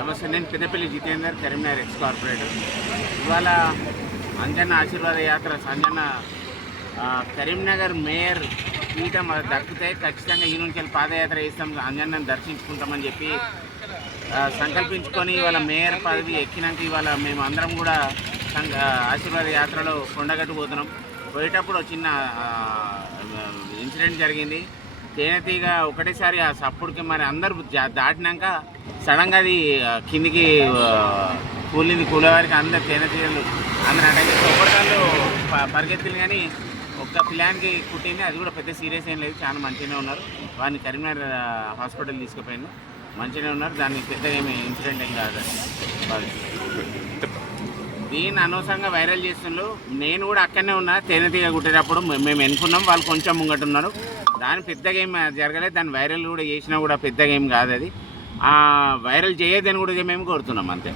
నమస్తే, నేను Peddapalli Jitender, Karimnagar ex corporator. ఇవాళ అంజన్న ఆశీర్వాద యాత్ర సంజన్న కరీంనగర్ మేయర్ పీఠం దక్కితే ఖచ్చితంగా ఈ నుంచి పాదయాత్ర చేస్తాం, అంజన్నను దర్శించుకుంటామని చెప్పి సంకల్పించుకొని ఇవాళ మేయర్ పదవి ఎక్కినాక ఇవాళ మేము అందరం కూడా ఆశీర్వాద యాత్రలో కొండగట్టు పోతున్నాం. పోయేటప్పుడు చిన్న ఇన్సిడెంట్ జరిగింది. తేనెతీగ ఒకటేసారి ఆ సప్పుడుకి మరి అందరూ దాటినాక సడన్గా అది కిందికి కూలేవారికి అందరు తేనెతీగలు అందరూ అటాక్ చేసి ఒకరికాళ్ళు పరిగెత్తులు, కానీ ఒక్క పిల్లానికి కుట్టింది. అది కూడా పెద్ద సీరియస్ ఏం లేదు, చాలా మంచిగానే ఉన్నారు. వారిని కరీంనగర్ హాస్పిటల్ తీసుకుపోయాను, మంచిగానే ఉన్నారు. దానికి పెద్దగా ఏమి ఇన్సిడెంట్ ఏం కాదు. దీన్ని అనవసరంగా వైరల్ చేస్తున్నారు. నేను కూడా అక్కడనే ఉన్నా, తేనెతీగ కుట్టేటప్పుడు మేము ఎన్నుకున్నాం, వాళ్ళు కొంచెం ముంగటున్నారు. దాని పెద్దగా ఏం జరగలేదు. దాన్ని వైరల్ కూడా చేసినా కూడా పెద్దగా ఏం కాదు. అది వైరల్ చేయొద్దని కూడా మేము కోరుతున్నాం అంతే.